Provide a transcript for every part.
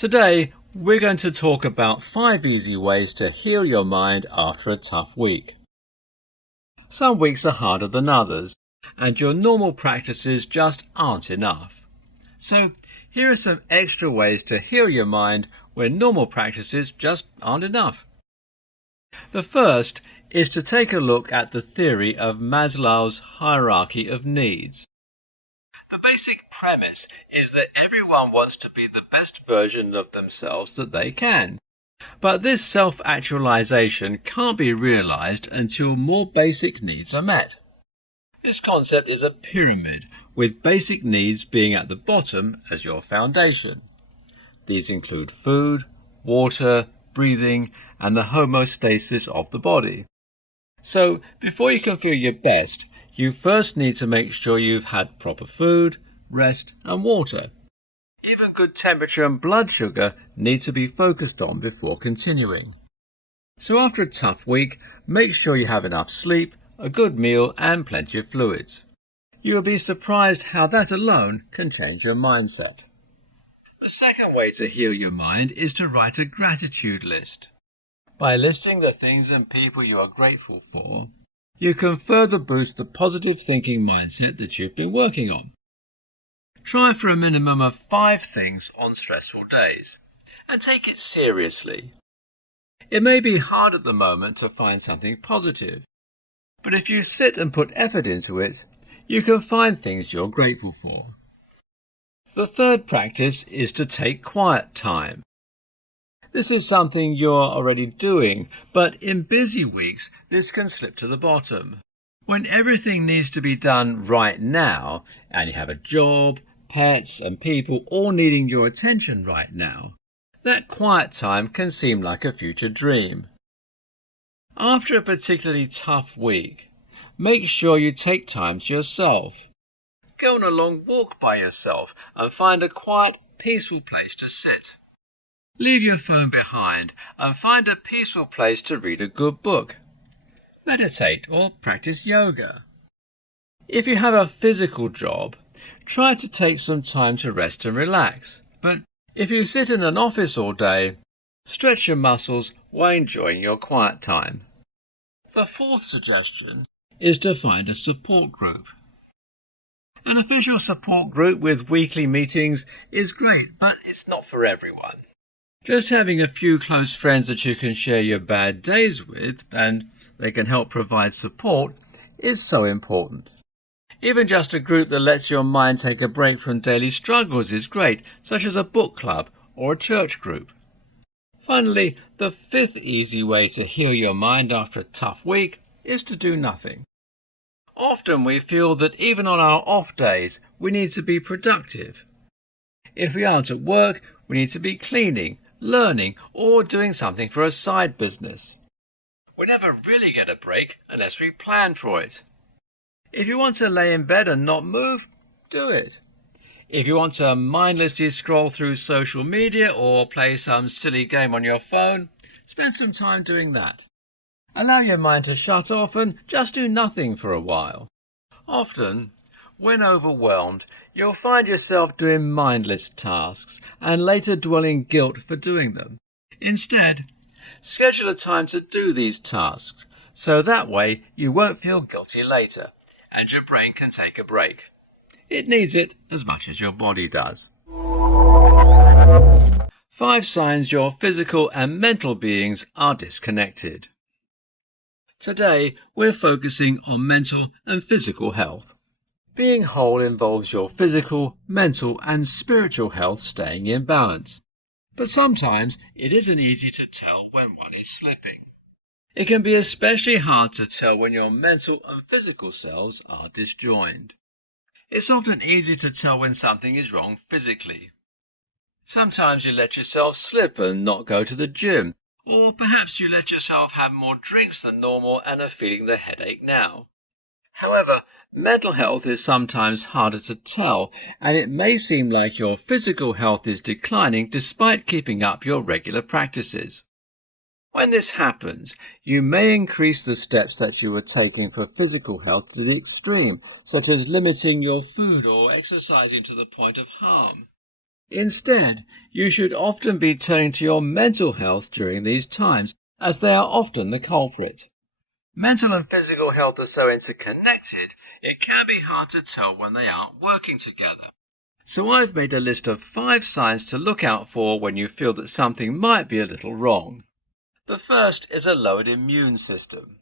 Today, we're going to talk about 5 easy ways to heal your mind after a tough week. Some weeks are harder than others, and your normal practices just aren't enough. So, here are some extra ways to heal your mind when normal practices just aren't enough. The first is to take a look at the theory of Maslow's hierarchy of needs. The basic premise is that everyone wants to be the best version of themselves that they can. But this self-actualization can't be realized until more basic needs are met. This concept is a pyramid, with basic needs being at the bottom as your foundation. These include food, water, breathing, and the homeostasis of the body. So, before you can feel your best, you first need to make sure you've had proper food, rest, and water. Even good temperature and blood sugar need to be focused on before continuing. So after a tough week, make sure you have enough sleep, a good meal, and plenty of fluids. You will be surprised how that alone can change your mindset. The second way to heal your mind is to write a gratitude list. By listing the things and people you are grateful for, you can further boost the positive thinking mindset that you've been working on. Try for a minimum of 5 things on stressful days, and take it seriously. It may be hard at the moment to find something positive, but if you sit and put effort into it, you can find things you're grateful for. The third practice is to take quiet time. This is something you're already doing, but in busy weeks this can slip to the bottom. When everything needs to be done right now, and you have a job, pets and people all needing your attention right now, that quiet time can seem like a future dream. After a particularly tough week, make sure you take time to yourself. Go on a long walk by yourself and find a quiet, peaceful place to sit. Leave your phone behind and find a peaceful place to read a good book. Meditate or practice yoga. If you have a physical job, try to take some time to rest and relax. But if you sit in an office all day, stretch your muscles while enjoying your quiet time. The fourth suggestion is to find a support group. An official support group with weekly meetings is great, but it's not for everyone. Just having a few close friends that you can share your bad days with and they can help provide support is so important. Even just a group that lets your mind take a break from daily struggles is great, such as a book club or a church group. Finally, the fifth easy way to heal your mind after a tough week is to do nothing. Often we feel that even on our off days, we need to be productive. If we aren't at work, we need to be cleaning, learning, or doing something for a side business. We never really get a break unless we plan for it. If you want to lay in bed and not move, do it. If you want to mindlessly scroll through social media or play some silly game on your phone, spend some time doing that. Allow your mind to shut off and just do nothing for a while. Often, when overwhelmed, you'll find yourself doing mindless tasks and later dwelling guilt for doing them. Instead, schedule a time to do these tasks, so that way you won't feel guilty later, and your brain can take a break. It needs it as much as your body does. 5 signs your physical and mental beings are disconnected. Today, we're focusing on mental and physical health. Being whole involves your physical, mental, and spiritual health staying in balance. But sometimes it isn't easy to tell when one is slipping. It can be especially hard to tell when your mental and physical selves are disjoined. It's often easy to tell when something is wrong physically. Sometimes you let yourself slip and not go to the gym, or perhaps you let yourself have more drinks than normal and are feeling the headache now. However, mental health is sometimes harder to tell, and it may seem like your physical health is declining despite keeping up your regular practices. When this happens, you may increase the steps that you were taking for physical health to the extreme, such as limiting your food or exercising to the point of harm. Instead, you should often be turning to your mental health during these times, as they are often the culprit. Mental and physical health are so interconnected, it can be hard to tell when they aren't working together. So I've made a list of 5 signs to look out for when you feel that something might be a little wrong. The first is a lowered immune system.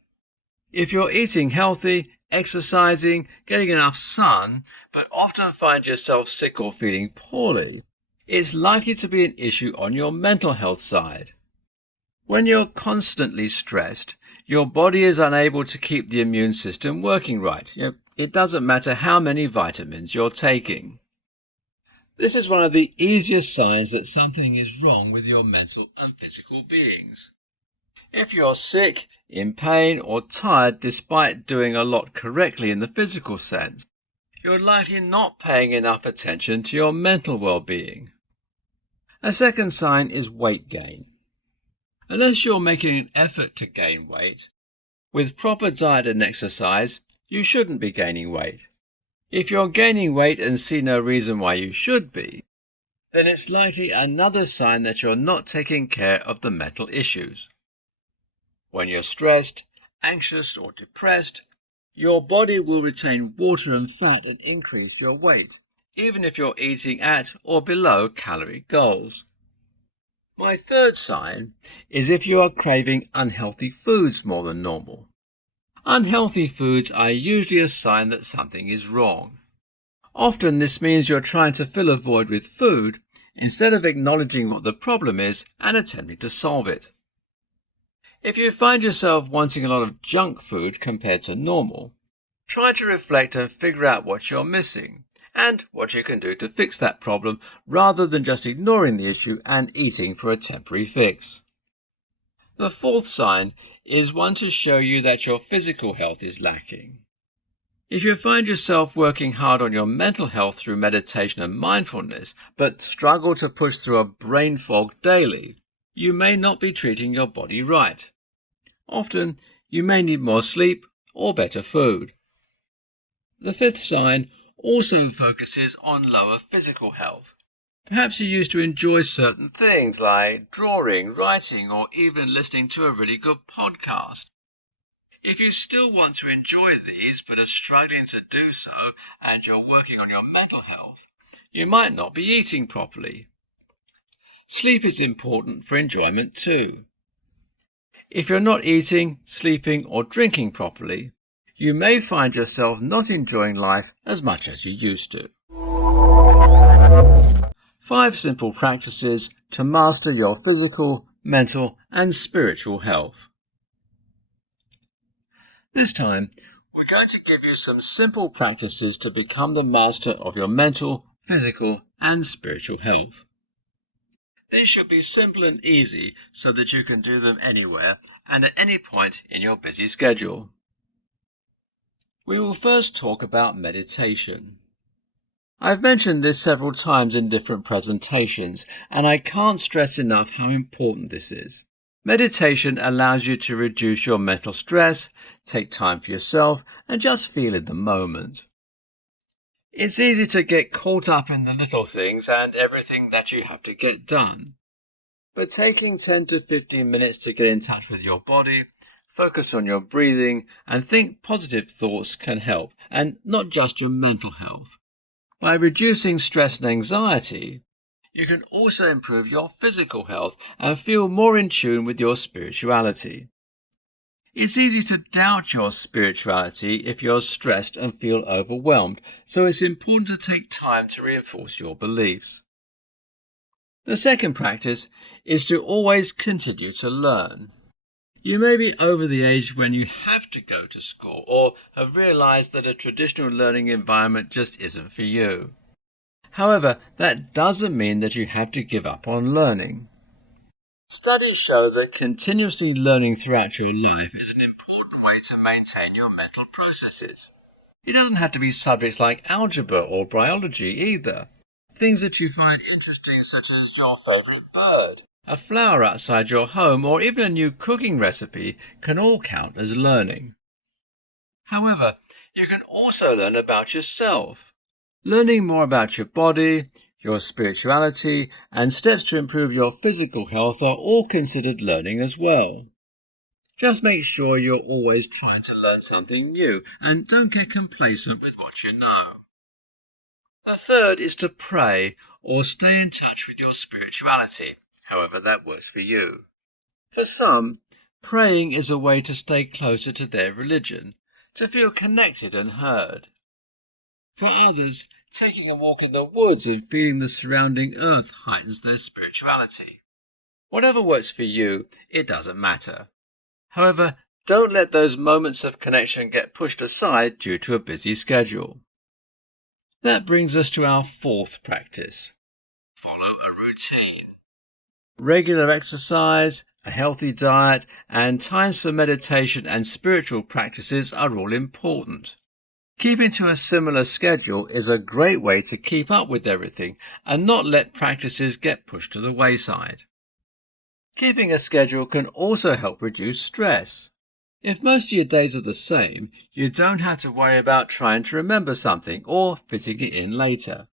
If you're eating healthy, exercising, getting enough sun, but often find yourself sick or feeling poorly, it's likely to be an issue on your mental health side. When you're constantly stressed, your body is unable to keep the immune system working right. It doesn't matter how many vitamins you're taking. This is one of the easiest signs that something is wrong with your mental and physical beings. If you're sick, in pain, or tired despite doing a lot correctly in the physical sense, you're likely not paying enough attention to your mental well-being. A second sign is weight gain. Unless you're making an effort to gain weight, with proper diet and exercise, you shouldn't be gaining weight. If you're gaining weight and see no reason why you should be, then it's likely another sign that you're not taking care of the mental issues. When you're stressed, anxious, or depressed, your body will retain water and fat and increase your weight, even if you're eating at or below calorie goals. My third sign is if you are craving unhealthy foods more than normal. Unhealthy foods are usually a sign that something is wrong. Often this means you're trying to fill a void with food instead of acknowledging what the problem is and attempting to solve it. If you find yourself wanting a lot of junk food compared to normal, try to reflect and figure out what you're missing and what you can do to fix that problem rather than just ignoring the issue and eating for a temporary fix. The fourth sign is one to show you that your physical health is lacking. If you find yourself working hard on your mental health through meditation and mindfulness, but struggle to push through a brain fog daily, you may not be treating your body right. Often, you may need more sleep or better food. The fifth sign also focuses on lower physical health. Perhaps you used to enjoy certain things like drawing, writing, or even listening to a really good podcast. If you still want to enjoy these but are struggling to do so and you're working on your mental health, you might not be eating properly. Sleep is important for enjoyment too. If you're not eating, sleeping, or drinking properly, you may find yourself not enjoying life as much as you used to. 5 simple practices to master your physical, mental, and spiritual health. This time, we're going to give you some simple practices to become the master of your mental, physical, and spiritual health. These should be simple and easy so that you can do them anywhere and at any point in your busy schedule. We will first talk about meditation. I've mentioned this several times in different presentations, and I can't stress enough how important this is. Meditation allows you to reduce your mental stress, take time for yourself, and just feel in the moment. It's easy to get caught up in the little things and everything that you have to get done. But taking 10 to 15 minutes to get in touch with your body, focus on your breathing, and think positive thoughts can help, and not just your mental health. By reducing stress and anxiety, you can also improve your physical health and feel more in tune with your spirituality. It's easy to doubt your spirituality if you're stressed and feel overwhelmed, so it's important to take time to reinforce your beliefs. The second practice is to always continue to learn. You may be over the age when you have to go to school or have realized that a traditional learning environment just isn't for you. However, that doesn't mean that you have to give up on learning. Studies show that continuously learning throughout your life is an important way to maintain your mental processes. It doesn't have to be subjects like algebra or biology either. Things that you find interesting, such as your favorite bird, a flower outside your home, or even a new cooking recipe, can all count as learning. However, you can also learn about yourself. Learning more about your body, your spirituality, and steps to improve your physical health are all considered learning as well. Just make sure you're always trying to learn something new and don't get complacent with what you know. The third is to pray or stay in touch with your spirituality, however that works for you. For some, praying is a way to stay closer to their religion, to feel connected and heard. For others, taking a walk in the woods and feeling the surrounding earth heightens their spirituality. Whatever works for you, it doesn't matter. However, don't let those moments of connection get pushed aside due to a busy schedule. That brings us to our fourth practice. Follow a routine. Regular exercise, a healthy diet, and times for meditation and spiritual practices are all important. Keeping to a similar schedule is a great way to keep up with everything and not let practices get pushed to the wayside. Keeping a schedule can also help reduce stress. If most of your days are the same, you don't have to worry about trying to remember something or fitting it in later.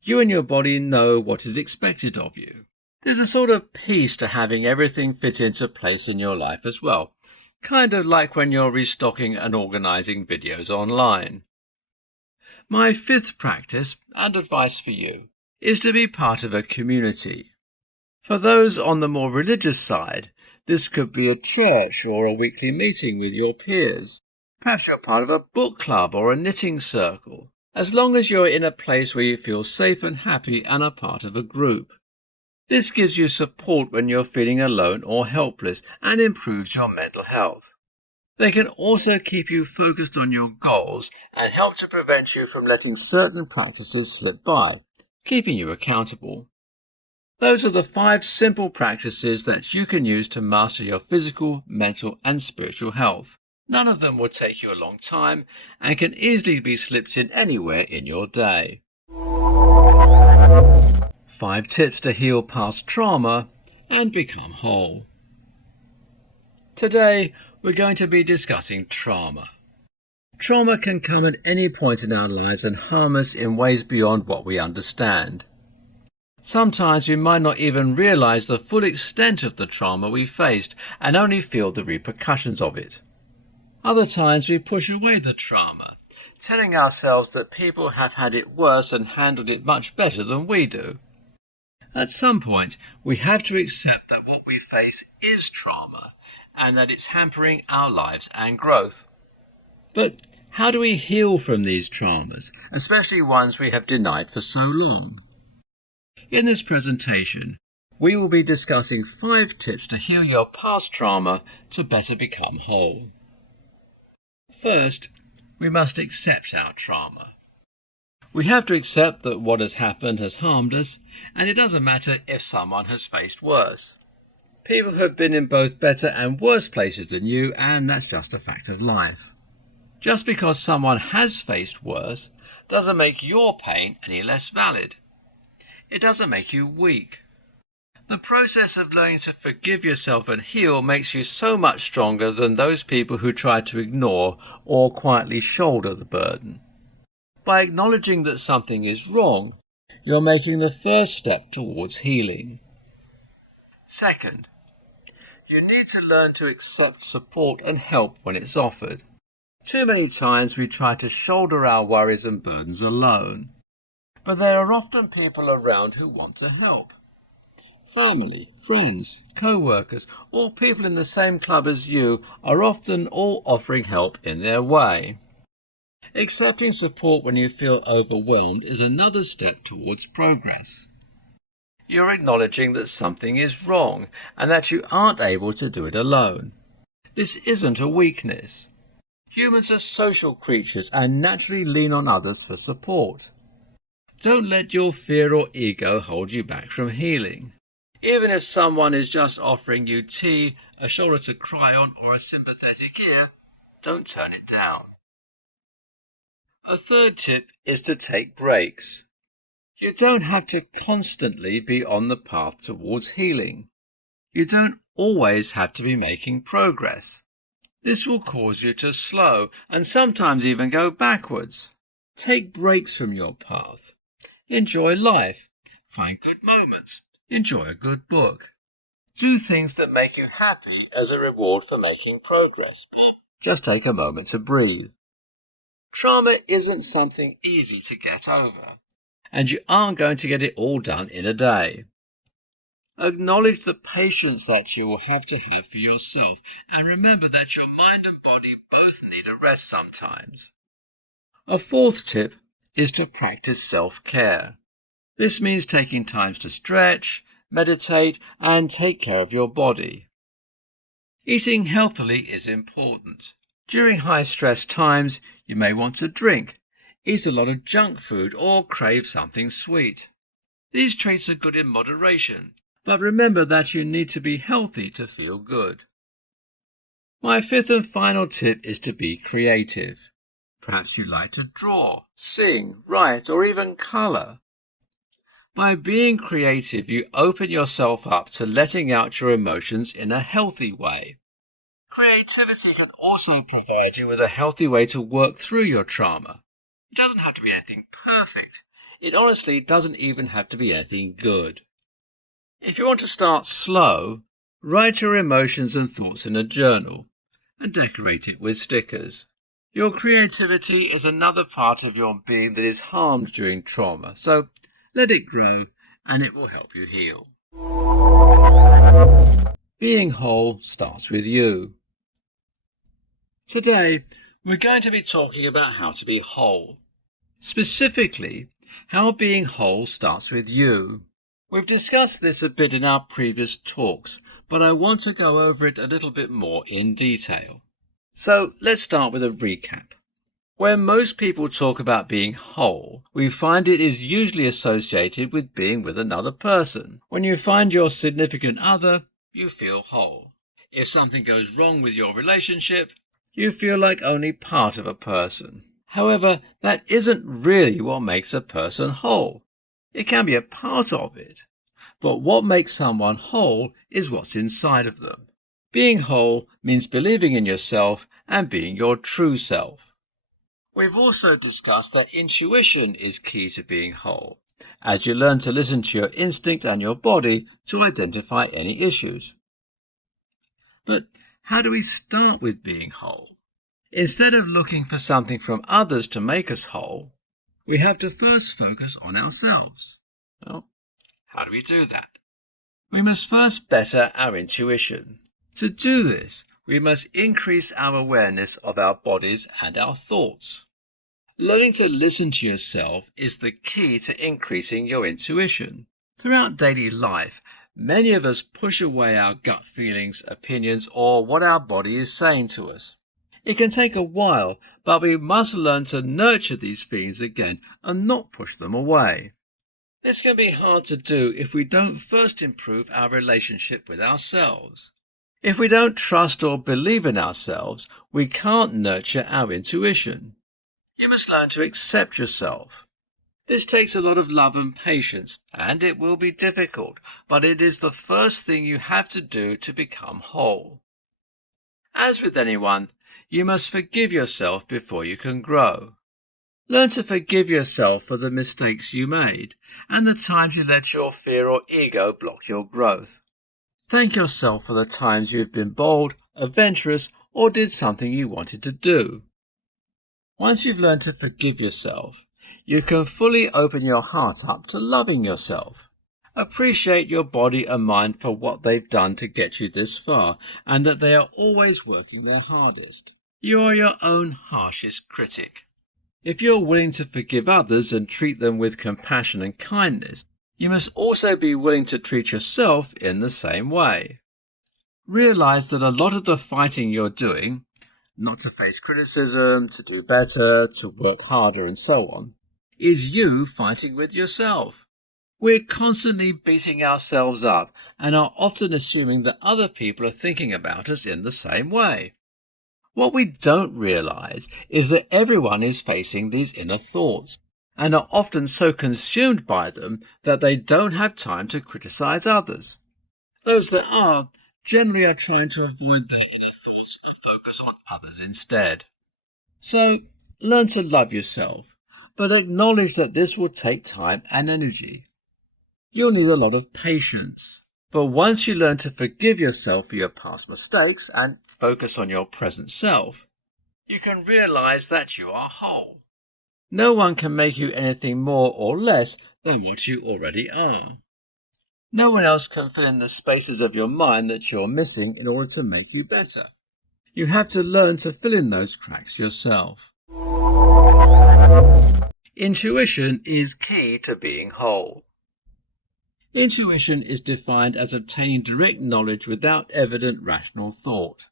You and your body know what is expected of you. There's a sort of peace to having everything fit into place in your life as well, kind of like when you're restocking and organizing videos online. My fifth practice and advice for you is to be part of a community. For those on the more religious side, this could be a church or a weekly meeting with your peers. Perhaps you're part of a book club or a knitting circle, as long as you're in a place where you feel safe and happy and are part of a group. This gives you support when you're feeling alone or helpless and improves your mental health. They can also keep you focused on your goals and help to prevent you from letting certain practices slip by, keeping you accountable. Those are the 5 simple practices that you can use to master your physical, mental, and spiritual health. None of them will take you a long time and can easily be slipped in anywhere in your day. 5 tips to heal past trauma and become whole. Today, we're going to be discussing trauma. Trauma can come at any point in our lives and harm us in ways beyond what we understand. Sometimes we might not even realize the full extent of the trauma we faced and only feel the repercussions of it. Other times we push away the trauma, telling ourselves that people have had it worse and handled it much better than we do. At some point, we have to accept that what we face is trauma and that it's hampering our lives and growth. But how do we heal from these traumas, especially ones we have denied for so long? In this presentation, we will be discussing 5 tips to heal your past trauma to better become whole. First, we must accept our trauma. We have to accept that what has happened has harmed us, and it doesn't matter if someone has faced worse. People have been in both better and worse places than you, and that's just a fact of life. Just because someone has faced worse doesn't make your pain any less valid. It doesn't make you weak. The process of learning to forgive yourself and heal makes you so much stronger than those people who try to ignore or quietly shoulder the burden. By acknowledging that something is wrong, you're making the first step towards healing. Second, you need to learn to accept support and help when it's offered. Too many times we try to shoulder our worries and burdens alone. But there are often people around who want to help. Family, friends, co-workers, or people in the same club as you are often all offering help in their way. Accepting support when you feel overwhelmed is another step towards progress. You're acknowledging that something is wrong and that you aren't able to do it alone. This isn't a weakness. Humans are social creatures and naturally lean on others for support. Don't let your fear or ego hold you back from healing. Even if someone is just offering you tea, a shoulder to cry on, or a sympathetic ear, don't turn it down. A third tip is to take breaks. You don't have to constantly be on the path towards healing. You don't always have to be making progress. This will cause you to slow and sometimes even go backwards. Take breaks from your path. Enjoy life. Find good moments. Enjoy a good book. Do things that make you happy as a reward for making progress. Or just take a moment to breathe. Trauma isn't something easy to get over, and you aren't going to get it all done in a day. Acknowledge the patience that you will have to have for yourself, and remember that your mind and body both need a rest sometimes. A fourth tip is to practice self-care. This means taking times to stretch, meditate, and take care of your body. Eating healthily is important. During high-stress times, you may want to drink, eat a lot of junk food, or crave something sweet. These treats are good in moderation, but remember that you need to be healthy to feel good. My fifth and final tip is to be creative. Perhaps you like to draw, sing, write, or even color. By being creative, you open yourself up to letting out your emotions in a healthy way. Creativity can also provide you with a healthy way to work through your trauma. It doesn't have to be anything perfect. It honestly doesn't even have to be anything good. If you want to start slow, write your emotions and thoughts in a journal and decorate it with stickers. Your creativity is another part of your being that is harmed during trauma, so let it grow and it will help you heal. Being whole starts with you. Today, we're going to be talking about how to be whole. Specifically, how being whole starts with you. We've discussed this a bit in our previous talks, but I want to go over it a little bit more in detail. So let's start with a recap. When most people talk about being whole, we find it is usually associated with being with another person. When you find your significant other, you feel whole. If something goes wrong with your relationship, you feel like only part of a person. However, that isn't really what makes a person whole. It can be a part of it. But what makes someone whole is what's inside of them. Being whole means believing in yourself and being your true self. We've also discussed that intuition is key to being whole, as you learn to listen to your instinct and your body to identify any issues. But how do we start with being whole? Instead of looking for something from others to make us whole, we have to first focus on ourselves. Well, how do we do that? We must first better our intuition. To do this, we must increase our awareness of our bodies and our thoughts. Learning to listen to yourself is the key to increasing your intuition. Throughout daily life, many of us push away our gut feelings, opinions, or what our body is saying to us. It can take a while, but we must learn to nurture these feelings again and not push them away. This can be hard to do if we don't first improve our relationship with ourselves. If we don't trust or believe in ourselves, we can't nurture our intuition. You must learn to accept yourself. This takes a lot of love and patience, and it will be difficult, but it is the first thing you have to do to become whole. As with anyone, you must forgive yourself before you can grow. Learn to forgive yourself for the mistakes you made and the times you let your fear or ego block your growth. Thank yourself for the times you've been bold, adventurous, or did something you wanted to do. Once you've learned to forgive yourself, you can fully open your heart up to loving yourself. Appreciate your body and mind for what they've done to get you this far, and that they are always working their hardest. You are your own harshest critic. If you're willing to forgive others and treat them with compassion and kindness, you must also be willing to treat yourself in the same way. Realize that a lot of the fighting you're doing, not to face criticism, to do better, to work harder and so on, is you fighting with yourself. We're constantly beating ourselves up and are often assuming that other people are thinking about us in the same way. What we don't realize is that everyone is facing these inner thoughts and are often so consumed by them that they don't have time to criticize others. Those that are generally are trying to avoid their inner thoughts and focus on others instead. So, learn to love yourself, but acknowledge that this will take time and energy. You'll need a lot of patience. But once you learn to forgive yourself for your past mistakes and focus on your present self, you can realize that you are whole. No one can make you anything more or less than what you already are. No one else can fill in the spaces of your mind that you're missing in order to make you better. You have to learn to fill in those cracks yourself. Intuition is key to being whole. Intuition is defined as obtaining direct knowledge without evident rational thought.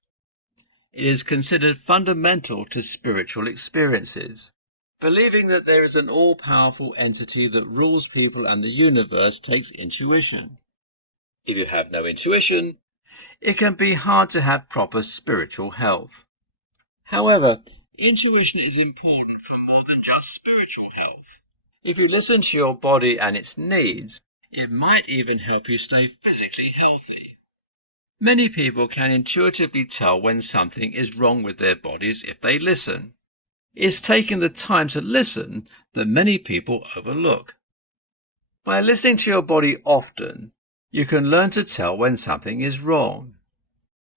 It is considered fundamental to spiritual experiences. Believing that there is an all-powerful entity that rules people and the universe takes intuition. If you have no intuition, it can be hard to have proper spiritual health. However, intuition is important for more than just spiritual health. If you listen to your body and its needs, it might even help you stay physically healthy. Many people can intuitively tell when something is wrong with their bodies if they listen. It's taking the time to listen that many people overlook. By listening to your body often, you can learn to tell when something is wrong.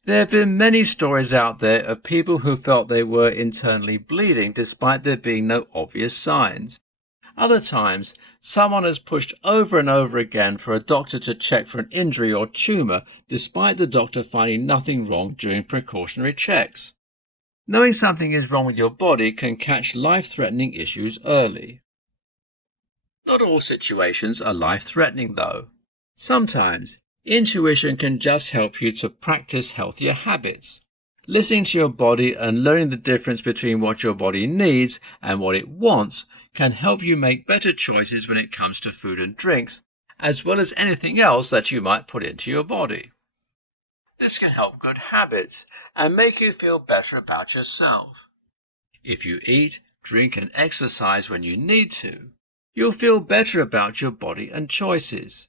There have been many stories out there of people who felt they were internally bleeding despite there being no obvious signs. Other times, someone has pushed over and over again for a doctor to check for an injury or tumour despite the doctor finding nothing wrong during precautionary checks. Knowing something is wrong with your body can catch life-threatening issues early. Not all situations are life-threatening, though. Sometimes, intuition can just help you to practice healthier habits. Listening to your body and learning the difference between what your body needs and what it wants can help you make better choices when it comes to food and drinks, as well as anything else that you might put into your body. This can help good habits and make you feel better about yourself. If you eat, drink and exercise when you need to, you'll feel better about your body and choices.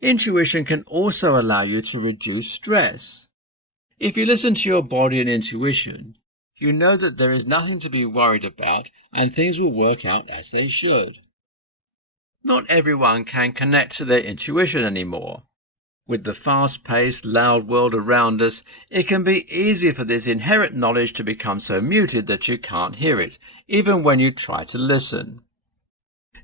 Intuition can also allow you to reduce stress. If you listen to your body and intuition, you know that there is nothing to be worried about and things will work out as they should. Not everyone can connect to their intuition anymore. With the fast-paced, loud world around us, it can be easy for this inherent knowledge to become so muted that you can't hear it, even when you try to listen.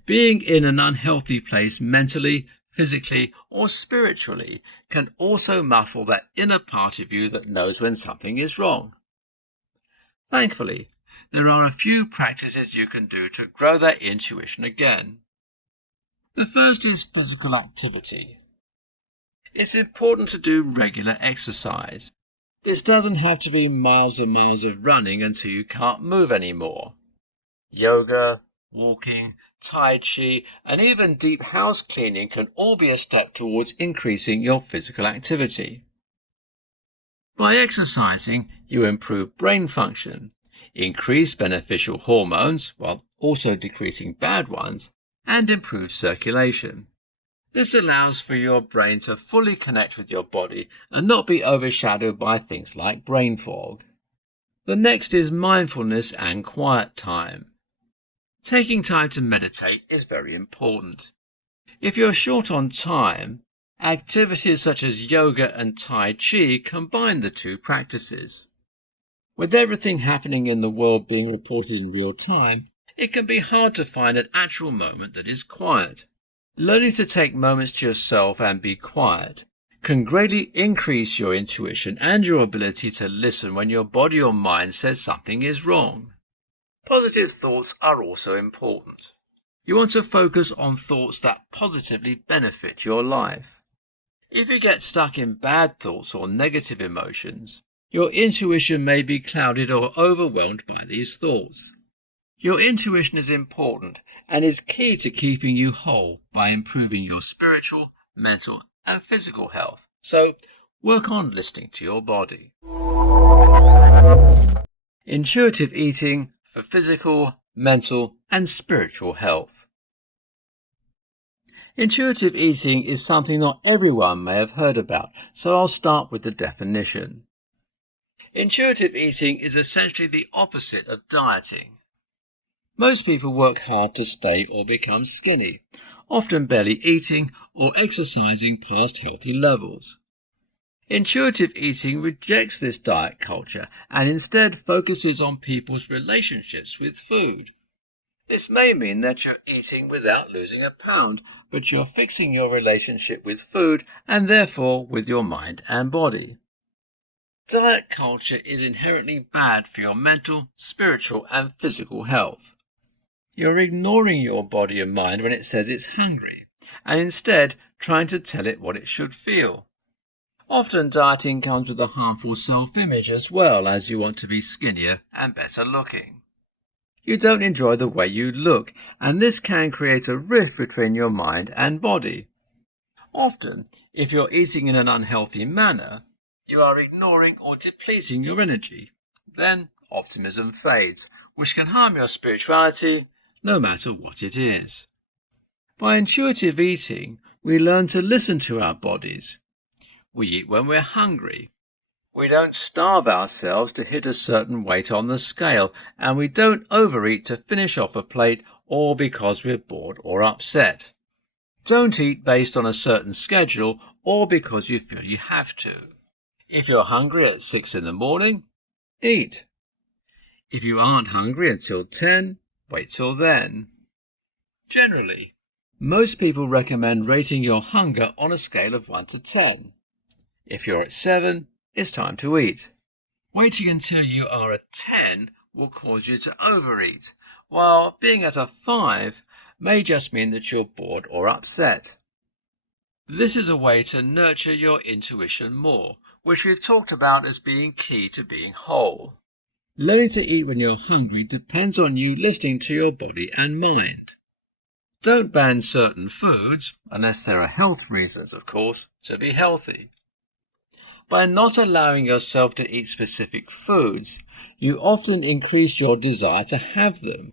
Being in an unhealthy place mentally, physically, or spiritually can also muffle that inner part of you that knows when something is wrong. Thankfully, there are a few practices you can do to grow that intuition again. The first is physical activity. It's important to do regular exercise. This doesn't have to be miles and miles of running until you can't move anymore. Yoga, walking, Tai Chi, and even deep house cleaning can all be a step towards increasing your physical activity. By exercising, you improve brain function, increase beneficial hormones while also decreasing bad ones, and improve circulation. This allows for your brain to fully connect with your body and not be overshadowed by things like brain fog. The next is mindfulness and quiet time. Taking time to meditate is very important. If you're short on time, activities such as yoga and Tai Chi combine the two practices. With everything happening in the world being reported in real time, it can be hard to find an actual moment that is quiet. Learning to take moments to yourself and be quiet can greatly increase your intuition and your ability to listen when your body or mind says something is wrong. Positive thoughts are also important. You want to focus on thoughts that positively benefit your life. If you get stuck in bad thoughts or negative emotions, your intuition may be clouded or overwhelmed by these thoughts. Your intuition is important and is key to keeping you whole by improving your spiritual, mental, and physical health. So, work on listening to your body. Intuitive eating for physical, mental, and spiritual health. Intuitive eating is something not everyone may have heard about, so I'll start with the definition. Intuitive eating is essentially the opposite of dieting. Most people work hard to stay or become skinny, often barely eating or exercising past healthy levels. Intuitive eating rejects this diet culture and instead focuses on people's relationships with food. This may mean that you're eating without losing a pound, but you're fixing your relationship with food and therefore with your mind and body. Diet culture is inherently bad for your mental, spiritual, and physical health. You're ignoring your body and mind when it says it's hungry, and instead trying to tell it what it should feel. Often dieting comes with a harmful self-image as well, as you want to be skinnier and better looking. You don't enjoy the way you look, and this can create a rift between your mind and body. Often, if you're eating in an unhealthy manner, you are ignoring or depleting your energy. Then optimism fades, which can harm your spirituality, no matter what it is. By intuitive eating, we learn to listen to our bodies. We eat when we're hungry. We don't starve ourselves to hit a certain weight on the scale, and we don't overeat to finish off a plate or because we're bored or upset. Don't eat based on a certain schedule or because you feel you have to. If you're hungry at 6 in the morning, eat. If you aren't hungry until 10, wait till then. Generally, most people recommend rating your hunger on a scale of 1 to 10. If you're at 7, it's time to eat. Waiting until you are at 10 will cause you to overeat, while being at a 5 may just mean that you're bored or upset. This is a way to nurture your intuition more, which we've talked about as being key to being whole. Learning to eat when you're hungry depends on you listening to your body and mind. Don't ban certain foods, unless there are health reasons, of course, to be healthy. By not allowing yourself to eat specific foods, you often increase your desire to have them.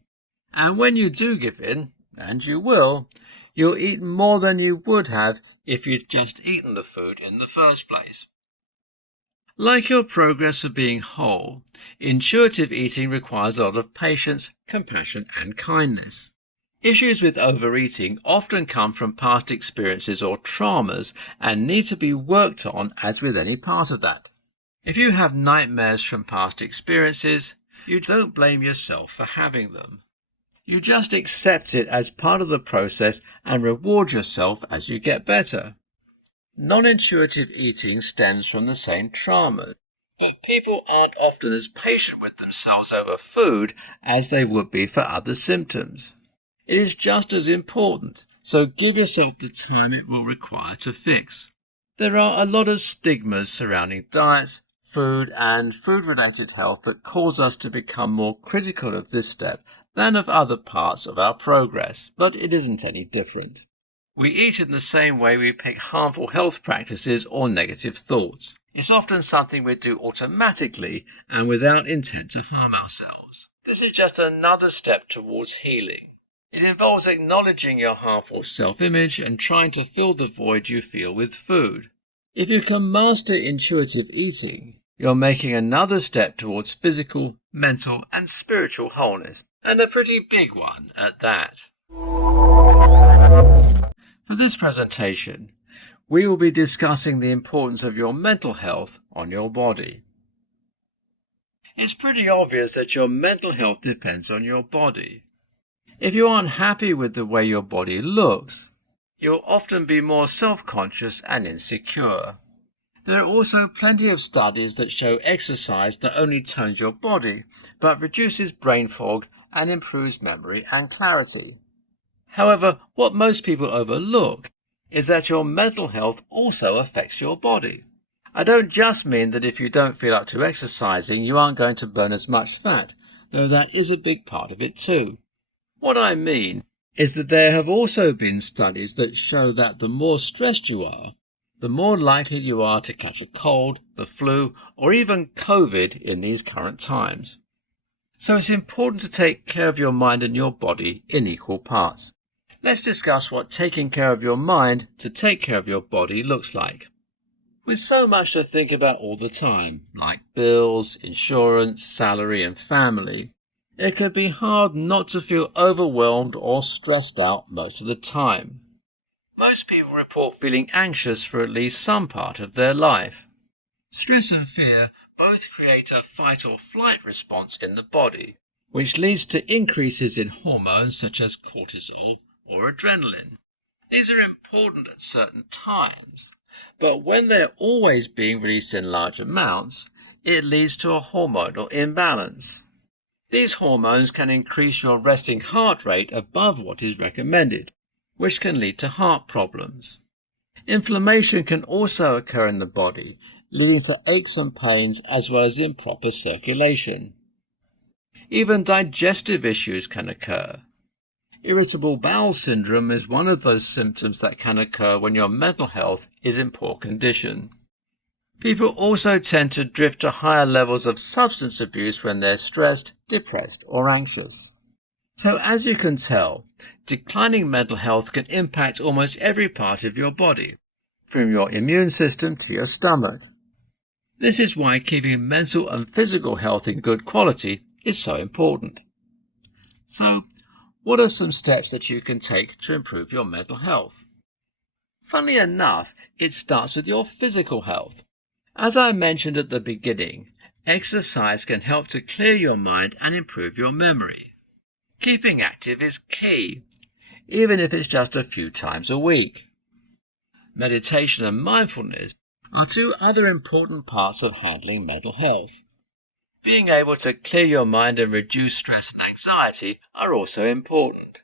And when you do give in, and you will, you'll eat more than you would have if you'd just eaten the food in the first place. Like your progress of being whole, intuitive eating requires a lot of patience, compassion, and kindness. Issues with overeating often come from past experiences or traumas and need to be worked on as with any part of that. If you have nightmares from past experiences, you don't blame yourself for having them. You just accept it as part of the process and reward yourself as you get better. Non-intuitive eating stems from the same trauma, but people aren't often as patient with themselves over food as they would be for other symptoms. It is just as important, so give yourself the time it will require to fix. There are a lot of stigmas surrounding diets, food, and food-related health that cause us to become more critical of this step than of other parts of our progress, but it isn't any different. We eat in the same way we pick harmful health practices or negative thoughts. It's often something we do automatically and without intent to harm ourselves. This is just another step towards healing. It involves acknowledging your harmful self-image and trying to fill the void you feel with food. If you can master intuitive eating, you're making another step towards physical, mental, and spiritual wholeness, and a pretty big one at that. For this presentation, we will be discussing the importance of your mental health on your body. It's pretty obvious that your mental health depends on your body. If you aren't happy with the way your body looks, you'll often be more self-conscious and insecure. There are also plenty of studies that show exercise not only tones your body, but reduces brain fog and improves memory and clarity. However, what most people overlook is that your mental health also affects your body. I don't just mean that if you don't feel up to exercising, you aren't going to burn as much fat, though that is a big part of it too. What I mean is that there have also been studies that show that the more stressed you are, the more likely you are to catch a cold, the flu, or even COVID in these current times. So it's important to take care of your mind and your body in equal parts. Let's discuss what taking care of your mind to take care of your body looks like. With so much to think about all the time, like bills, insurance, salary, and family, it could be hard not to feel overwhelmed or stressed out most of the time. Most people report feeling anxious for at least some part of their life. Stress and fear both create a fight or flight response in the body, which leads to increases in hormones such as cortisol or adrenaline. These are important at certain times, but when they're always being released in large amounts, it leads to a hormonal imbalance. These hormones can increase your resting heart rate above what is recommended, which can lead to heart problems. Inflammation can also occur in the body, leading to aches and pains as well as improper circulation. Even digestive issues can occur. Irritable bowel syndrome is one of those symptoms that can occur when your mental health is in poor condition. People also tend to drift to higher levels of substance abuse when they're stressed, depressed, or anxious. So as you can tell, declining mental health can impact almost every part of your body, from your immune system to your stomach. This is why keeping mental and physical health in good quality is so important. So, what are some steps that you can take to improve your mental health? Funnily enough, it starts with your physical health. As I mentioned at the beginning, exercise can help to clear your mind and improve your memory. Keeping active is key, even if it's just a few times a week. Meditation and mindfulness are two other important parts of handling mental health. Being able to clear your mind and reduce stress and anxiety are also important.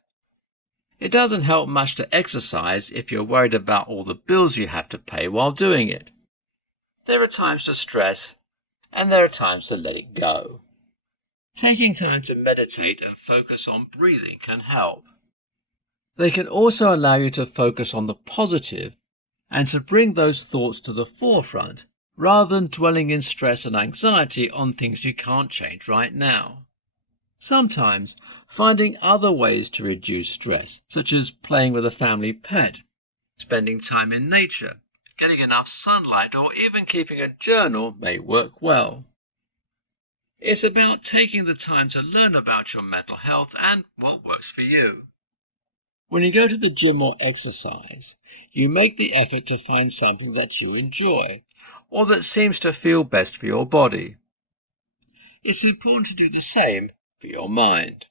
It doesn't help much to exercise if you're worried about all the bills you have to pay while doing it. There are times to stress, and there are times to let it go. Taking time to meditate and focus on breathing can help. They can also allow you to focus on the positive and to bring those thoughts to the forefront, rather than dwelling in stress and anxiety on things you can't change right now. Sometimes, finding other ways to reduce stress, such as playing with a family pet, spending time in nature, getting enough sunlight, or even keeping a journal may work well. It's about taking the time to learn about your mental health and what works for you. When you go to the gym or exercise, you make the effort to find something that you enjoy, or that seems to feel best for your body. It's important to do the same for your mind.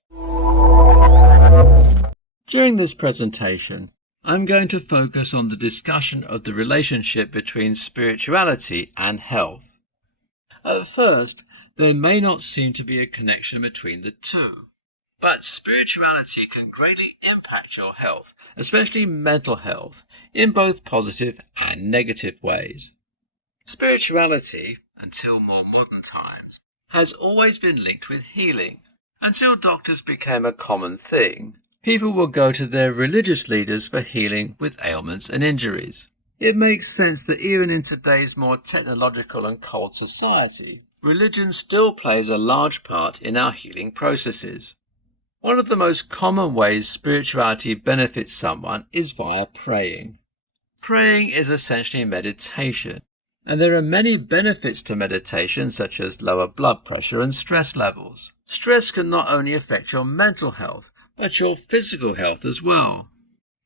During this presentation, I'm going to focus on the discussion of the relationship between spirituality and health. At first, there may not seem to be a connection between the two, but spirituality can greatly impact your health, especially mental health, in both positive and negative ways. Spirituality, until more modern times, has always been linked with healing. Until doctors became a common thing, people will go to their religious leaders for healing with ailments and injuries. It makes sense that even in today's more technological and cold society, religion still plays a large part in our healing processes. One of the most common ways spirituality benefits someone is via praying. Praying is essentially meditation, and there are many benefits to meditation, such as lower blood pressure and stress levels. Stress can not only affect your mental health, but your physical health as well.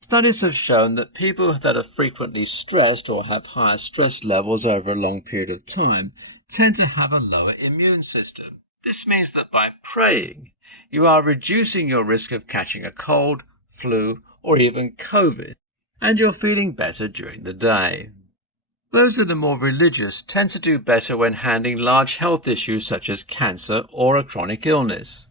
Studies have shown that people that are frequently stressed or have higher stress levels over a long period of time tend to have a lower immune system. This means that by praying, you are reducing your risk of catching a cold, flu, or even COVID, and you're feeling better during the day. Those that are more religious tend to do better when handling large health issues such as cancer or a chronic illness.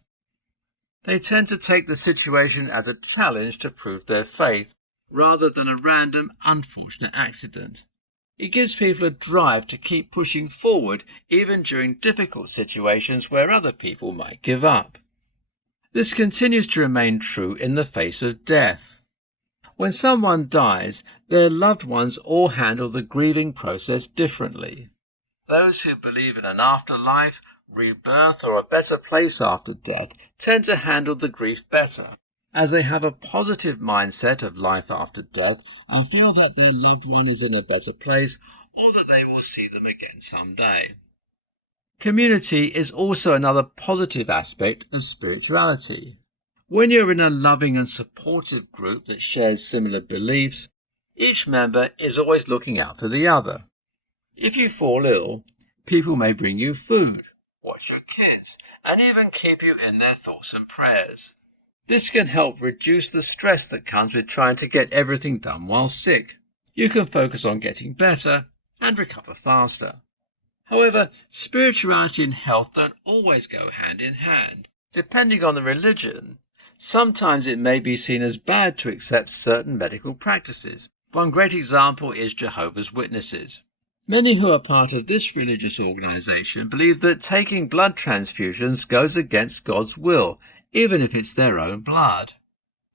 They tend to take the situation as a challenge to prove their faith, rather than a random, unfortunate accident. It gives people a drive to keep pushing forward even during difficult situations where other people might give up. This continues to remain true in the face of death. When someone dies, their loved ones all handle the grieving process differently. Those who believe in an afterlife, rebirth, or a better place after death tend to handle the grief better, as they have a positive mindset of life after death and feel that their loved one is in a better place or that they will see them again someday. Community is also another positive aspect of spirituality. When you're in a loving and supportive group that shares similar beliefs, Each member is always looking out for the other. If you fall ill, people may bring you food, watch your kids, and even keep you in their thoughts and prayers. This can help reduce the stress that comes with trying to get everything done while sick. You can focus on getting better and recover faster. However, spirituality and health don't always go hand in hand. Depending on the religion, sometimes it may be seen as bad to accept certain medical practices. One great example is Jehovah's Witnesses. Many who are part of this religious organization believe that taking blood transfusions goes against God's will, even if it's their own blood.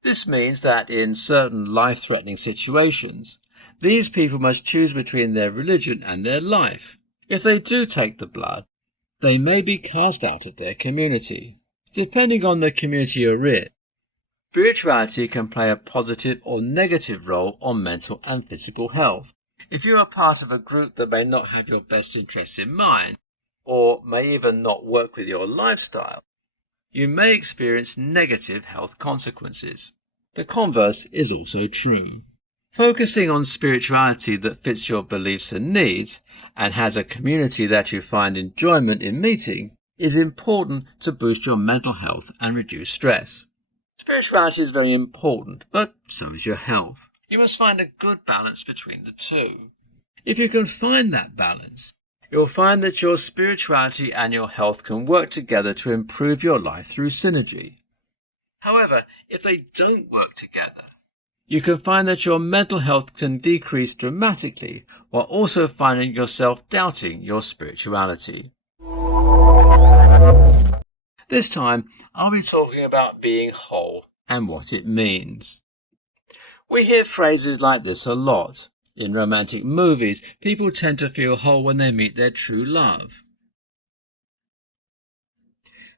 This means that in certain life-threatening situations, these people must choose between their religion and their life. If they do take the blood, they may be cast out of their community. Depending on the community you're in, spirituality can play a positive or negative role on mental and physical health. If you are part of a group that may not have your best interests in mind, or may even not work with your lifestyle, you may experience negative health consequences. The converse is also true. Focusing on spirituality that fits your beliefs and needs, and has a community that you find enjoyment in meeting, is important to boost your mental health and reduce stress. Spirituality is very important, but so is your health. You must find a good balance between the two. If you can find that balance, you'll find that your spirituality and your health can work together to improve your life through synergy. However, if they don't work together, you can find that your mental health can decrease dramatically while also finding yourself doubting your spirituality. This time, I'll be talking about being whole and what it means. We hear phrases like this a lot. In romantic movies, people tend to feel whole when they meet their true love.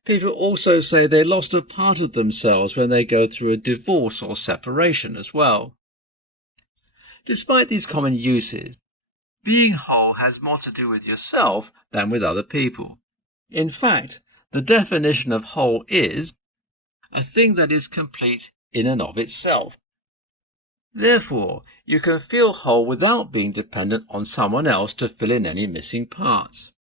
People also say they lost a part of themselves when they go through a divorce or separation as well. Despite these common uses, being whole has more to do with yourself than with other people. In fact, the definition of whole is a thing that is complete in and of itself. Therefore, you can feel whole without being dependent on someone else to fill in any missing parts.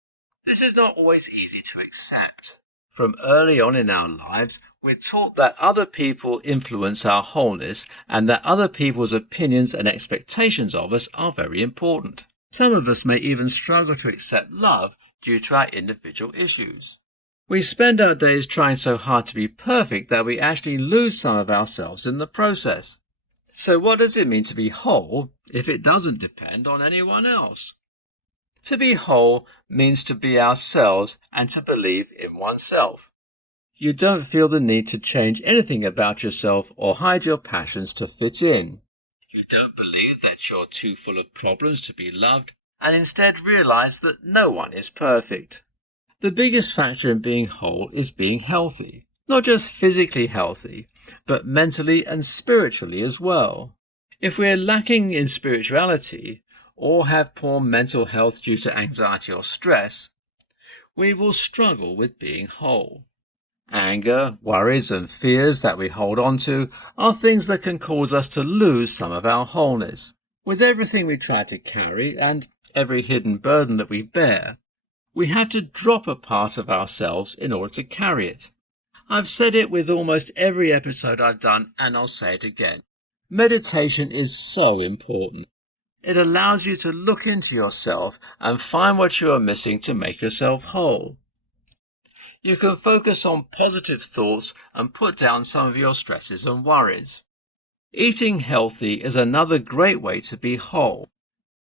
This is not always easy to accept. From early on in our lives, we're taught that other people influence our wholeness and that other people's opinions and expectations of us are very important. Some of us may even struggle to accept love due to our individual issues. We spend our days trying so hard to be perfect that we actually lose some of ourselves in the process. So what does it mean to be whole if it doesn't depend on anyone else? To be whole means to be ourselves and to believe in oneself. You don't feel the need to change anything about yourself or hide your passions to fit in. You don't believe that you're too full of problems to be loved, and instead realize that no one is perfect. The biggest factor in being whole is being healthy. Not just physically healthy, but mentally and spiritually as well. If we're lacking in spirituality, or have poor mental health due to anxiety or stress, we will struggle with being whole. Anger, worries and fears that we hold on to are things that can cause us to lose some of our wholeness. With everything we try to carry and every hidden burden that we bear, we have to drop a part of ourselves in order to carry it. I've said it with almost every episode I've done, and I'll say it again. Meditation is so important. It allows you to look into yourself and find what you are missing to make yourself whole. You can focus on positive thoughts and put down some of your stresses and worries. Eating healthy is another great way to be whole,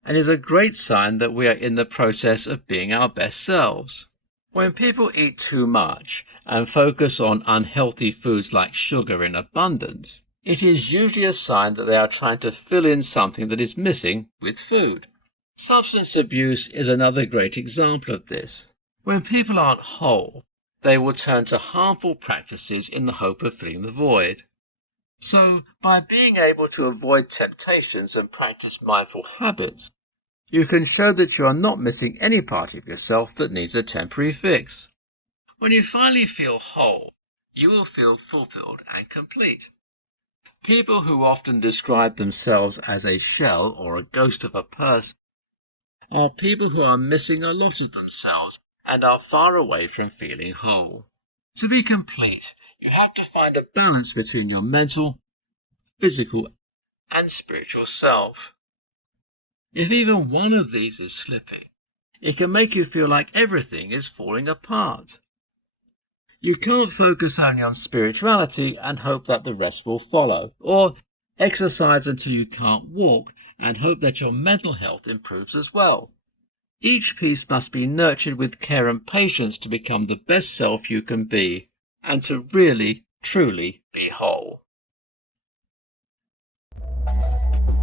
and is a great sign that we are in the process of being our best selves. When people eat too much and focus on unhealthy foods like sugar in abundance, it is usually a sign that they are trying to fill in something that is missing with food. Substance abuse is another great example of this. When people aren't whole, they will turn to harmful practices in the hope of filling the void. So, by being able to avoid temptations and practice mindful habits, you can show that you are not missing any part of yourself that needs a temporary fix. When you finally feel whole, you will feel fulfilled and complete. People who often describe themselves as a shell or a ghost of a person are people who are missing a lot of themselves and are far away from feeling whole. To be complete, you have to find a balance between your mental, physical, and spiritual self. If even one of these is slipping, it can make you feel like everything is falling apart. You can't focus only on spirituality and hope that the rest will follow, or exercise until you can't walk and hope that your mental health improves as well. Each piece must be nurtured with care and patience to become the best self you can be, and to really, truly be whole.